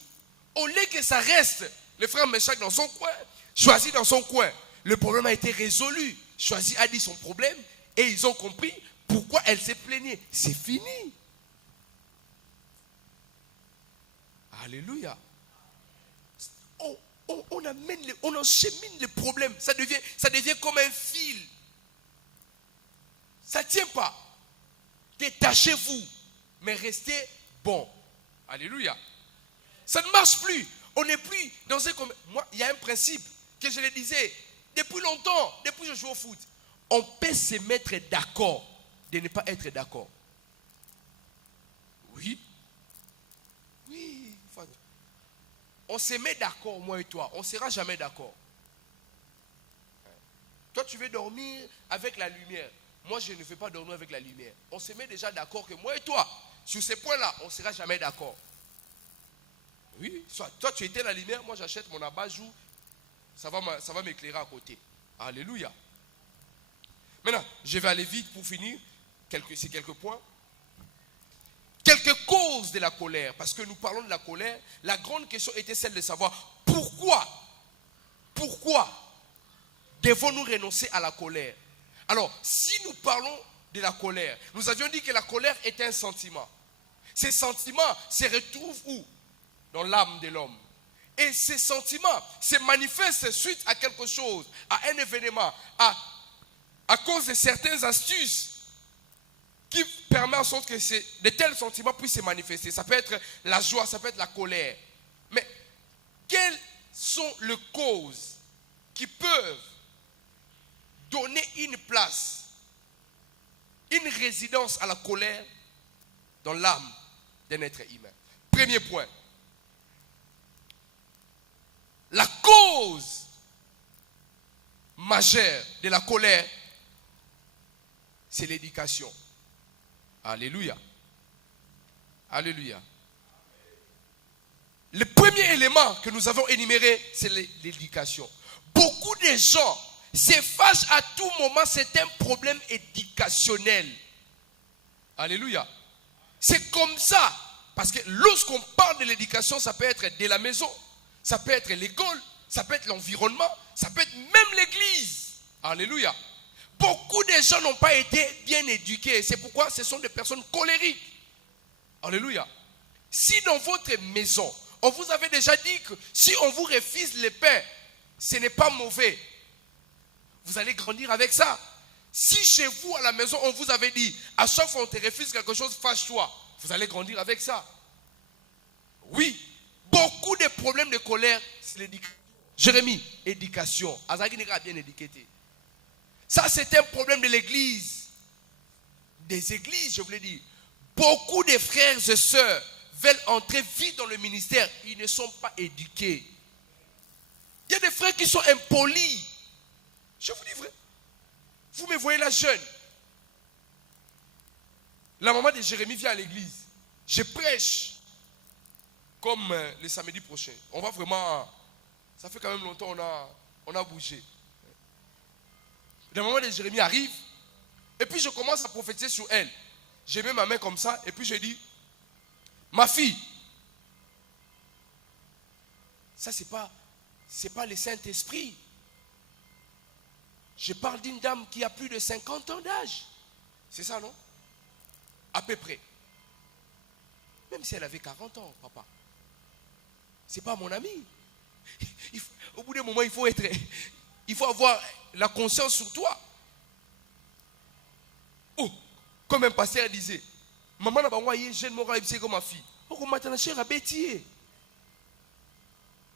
Au lieu que ça reste, le frère Meshach dans son coin, Choisie dans son coin, le problème a été résolu. Choisie a dit son problème et ils ont compris pourquoi elle s'est plaignée. C'est fini. Alléluia. On enchemine les problèmes. Ça devient comme un fil. Ça ne tient pas. Détachez-vous. Mais restez bon. Alléluia. Ça ne marche plus. On n'est plus dans un... Moi, il y a un principe que je le disais. Depuis longtemps, depuis que je joue au foot. On peut se mettre d'accord de ne pas être d'accord. Oui. Oui. On se met d'accord, moi et toi. On ne sera jamais d'accord. Toi, tu veux dormir avec la lumière. Moi, je ne veux pas dormir avec la lumière. On se met déjà d'accord que moi et toi, sur ces points-là, on ne sera jamais d'accord. Oui, soit toi, tu étais la lumière, moi, j'achète mon abat-jour. Ça va m'éclairer à côté. Alléluia. Maintenant, je vais aller vite pour finir. Quelques points. Quelques causes de la colère, parce que nous parlons de la colère, la grande question était celle de savoir pourquoi devons-nous renoncer à la colère? Alors, si nous parlons de la colère, nous avions dit que la colère est un sentiment. Ces sentiments se retrouvent où? Dans l'âme de l'homme. Et ces sentiments se manifestent suite à quelque chose, à un événement, à cause de certaines astuces qui permet en sorte que de tels sentiments puissent se manifester. Ça peut être la joie, ça peut être la colère. Mais quelles sont les causes qui peuvent donner une place, une résidence à la colère dans l'âme d'un être humain? Premier point. La cause majeur de la colère, c'est l'éducation. Alléluia. Alléluia. Le premier élément que nous avons énuméré, c'est l'éducation. Beaucoup de gens se fâchent à tout moment, c'est un problème éducationnel. Alléluia. C'est comme ça. Parce que lorsqu'on parle de l'éducation, ça peut être de la maison, ça peut être l'école, ça peut être l'environnement, ça peut être même l'église. Alléluia. Beaucoup de gens n'ont pas été bien éduqués. C'est pourquoi ce sont des personnes colériques. Alléluia. Si dans votre maison, on vous avait déjà dit que si on vous refuse le pain, ce n'est pas mauvais. Vous allez grandir avec ça. Si chez vous à la maison, on vous avait dit, à chaque fois on te refuse quelque chose, fâche-toi. Vous allez grandir avec ça. Oui, beaucoup de problèmes de colère, c'est l'éducation. Jérémie, éducation. Azaki n'est pas bien éduqué. Ça, c'est un problème de l'église. Des églises, je voulais dire. Beaucoup de frères et sœurs veulent entrer vite dans le ministère. Ils ne sont pas éduqués. Il y a des frères qui sont impolis. Je vous dis vrai. Vous me voyez là jeune. La maman de Jérémie vient à l'église. Je prêche comme le samedi prochain. On va vraiment... Ça fait quand même longtemps on a bougé. La maman de Jérémie arrive. Et puis je commence à prophétiser sur elle. Je mets ma main comme ça. Et puis je dis, ma fille. Ça c'est pas le Saint-Esprit. Je parle d'une dame qui a plus de 50 ans d'âge. C'est ça, non? À peu près. Même si elle avait 40 ans, papa. C'est pas mon ami. Au bout d'un moment, il faut avoir la conscience sur toi. Oh, comme un pasteur disait, maman n'a pas envoyé jeune moral comme ma fille. Oh, comment t'as cher à bêtiser?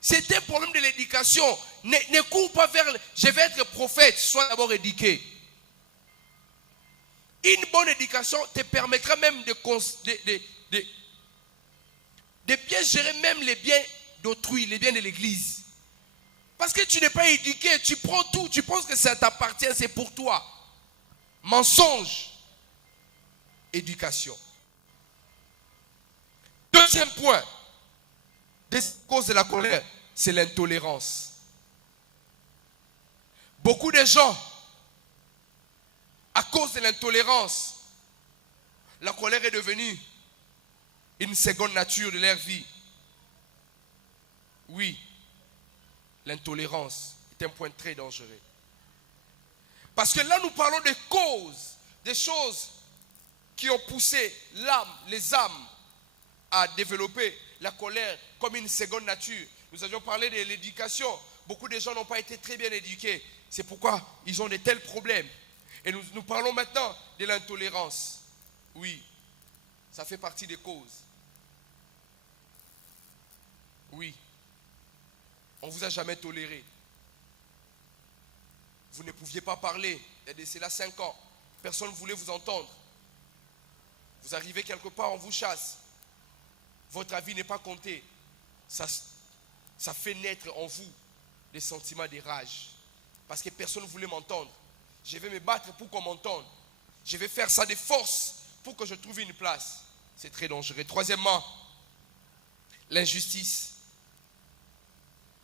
C'est un problème de l'éducation. Ne cours pas vers... Je vais être prophète, sois d'abord éduqué. Une bonne éducation te permettra même de bien gérer même les biens d'autrui, les biens de l'église. Parce que tu n'es pas éduqué, tu prends tout, tu penses que ça t'appartient, c'est pour toi. Mensonge. Éducation. Deuxième point, des causes de la colère, c'est l'intolérance. Beaucoup de gens, à cause de l'intolérance, la colère est devenue une seconde nature de leur vie. Oui, l'intolérance est un point très dangereux. Parce que là, nous parlons des causes, des choses qui ont poussé les âmes à développer la colère comme une seconde nature. Nous avions parlé de l'éducation. Beaucoup de gens n'ont pas été très bien éduqués. C'est pourquoi ils ont de tels problèmes. Et nous parlons maintenant de l'intolérance. Oui, ça fait partie des causes. Oui, on ne vous a jamais toléré. Vous ne pouviez pas parler. Il y a de cela 5 ans. Personne ne voulait vous entendre. Vous arrivez quelque part, on vous chasse. Votre avis n'est pas compté. Ça fait naître en vous des sentiments de rage. Parce que personne ne voulait m'entendre. Je vais me battre pour qu'on m'entende. Je vais faire ça de force pour que je trouve une place. C'est très dangereux. Troisièmement, l'injustice.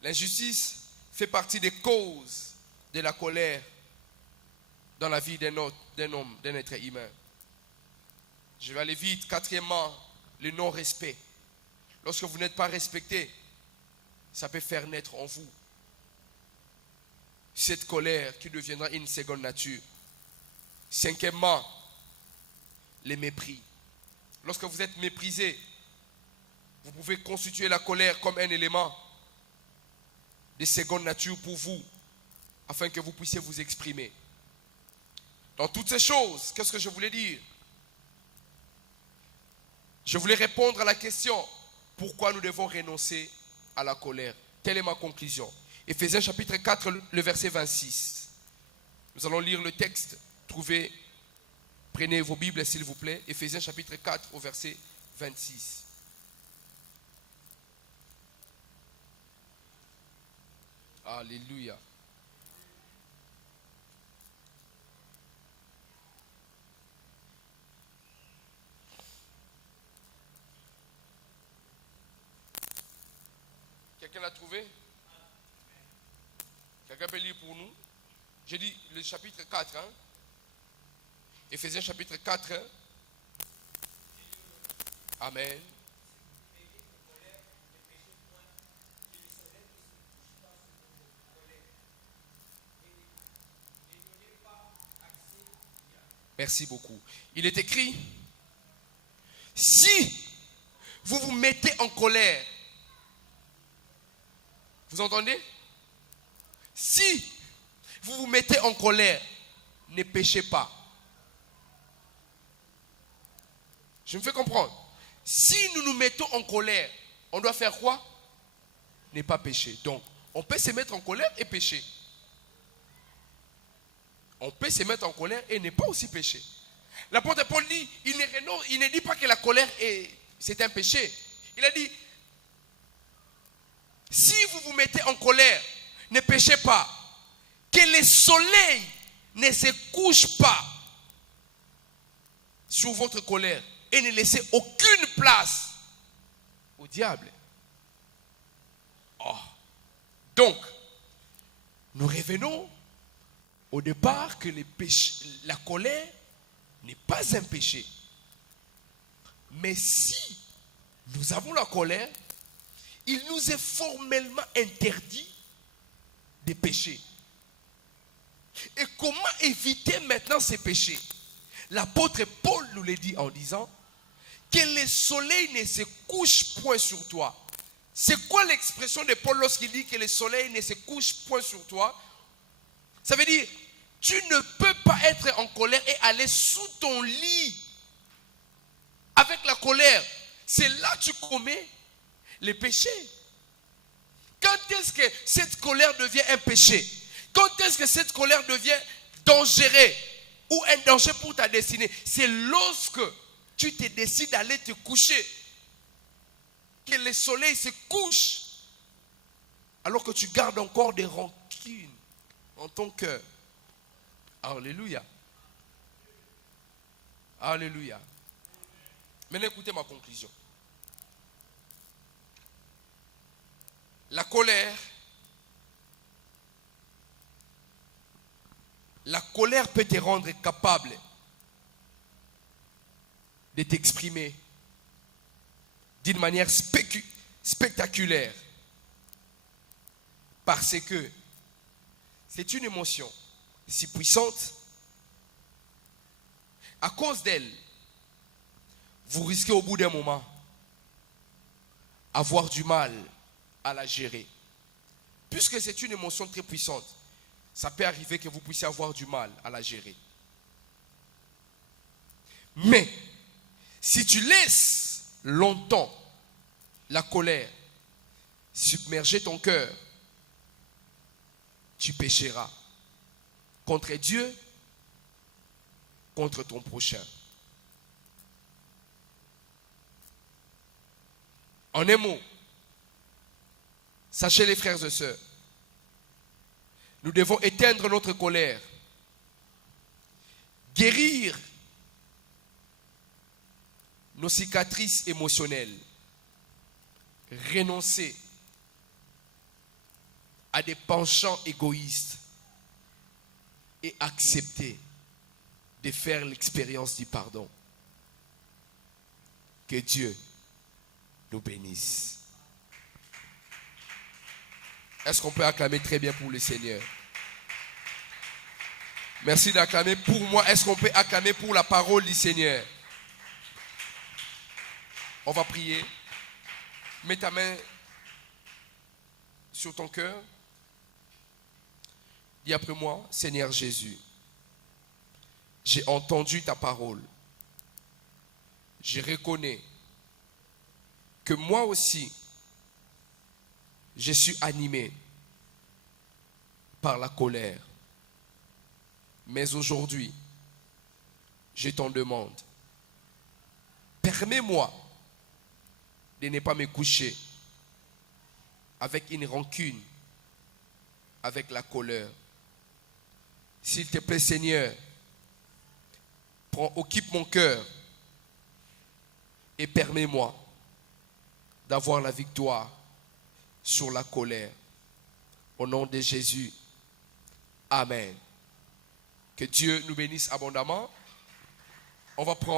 L'injustice fait partie des causes de la colère dans la vie d'un homme, d'un être humain. Je vais aller vite. Quatrièmement, le non-respect. Lorsque vous n'êtes pas respecté, ça peut faire naître en vous cette colère qui deviendra une seconde nature. Cinquièmement, les mépris. Lorsque vous êtes méprisé, vous pouvez constituer la colère comme un élément de seconde nature pour vous, afin que vous puissiez vous exprimer. Dans toutes ces choses, qu'est-ce que je voulais dire? Je voulais répondre à la question, pourquoi nous devons renoncer à la colère? Telle est ma conclusion. Éphésiens chapitre 4, le verset 26. Nous allons lire le texte. Prenez vos Bibles s'il vous plaît. Éphésiens chapitre 4 au verset 26. Alléluia. Quelqu'un l'a trouvé? Quelqu'un peut lire pour nous? J'ai dit le chapitre 4. Hein? Éphésiens chapitre 4. Hein? Amen. Merci beaucoup. Il est écrit, si vous vous mettez en colère, vous entendez? Si vous vous mettez en colère, ne péchez pas. Je me fais comprendre. Si nous nous mettons en colère, on doit faire quoi? Ne pas pécher. Donc, on peut se mettre en colère et pécher. On peut se mettre en colère et ne pas aussi pécher. L'apôtre Paul dit, il ne dit pas que la colère c'est un péché. Il a dit, si vous vous mettez en colère, ne péchez pas. Que le soleil ne se couche pas sur votre colère et ne laissez aucune place au diable. Oh. Donc, nous revenons au départ que la colère n'est pas un péché. Mais si nous avons la colère, il nous est formellement interdit de pécher. Et comment éviter maintenant ces péchés? L'apôtre Paul nous le dit en disant que le soleil ne se couche point sur toi. C'est quoi l'expression de Paul lorsqu'il dit que le soleil ne se couche point sur toi? Ça veut dire, tu ne peux pas être en colère et aller sous ton lit avec la colère. C'est là que tu commets les péchés. Quand est-ce que cette colère devient un péché? Quand est-ce que cette colère devient dangereuse ou un danger pour ta destinée? C'est lorsque tu te décides d'aller te coucher, que le soleil se couche, alors que tu gardes encore des rancunes en ton cœur. Alléluia. Alléluia. Maintenant, écoutez ma conclusion. La colère peut te rendre capable de t'exprimer d'une manière spectaculaire, parce que c'est une émotion si puissante. À cause d'elle, vous risquez au bout d'un moment avoir du mal à la gérer. Puisque c'est une émotion très puissante, ça peut arriver que vous puissiez avoir du mal à la gérer. Mais si tu laisses longtemps la colère submerger ton cœur, tu pécheras contre Dieu, contre ton prochain. En un mot, sachez les frères et sœurs, nous devons éteindre notre colère, guérir nos cicatrices émotionnelles, renoncer à des penchants égoïstes et accepter de faire l'expérience du pardon. Que Dieu nous bénisse. Est-ce qu'on peut acclamer très bien pour le Seigneur? Merci d'acclamer pour moi. Est-ce qu'on peut acclamer pour la parole du Seigneur? On va prier. Mets ta main sur ton cœur. Dis après moi, Seigneur Jésus, j'ai entendu ta parole. Je reconnais que moi aussi, je suis animé par la colère. Mais aujourd'hui, je t'en demande, permets-moi de ne pas me coucher avec une rancune, avec la colère. S'il te plaît, Seigneur, occupe mon cœur et permets-moi d'avoir la victoire sur la colère. Au nom de Jésus. Amen. Que Dieu nous bénisse abondamment. On va prendre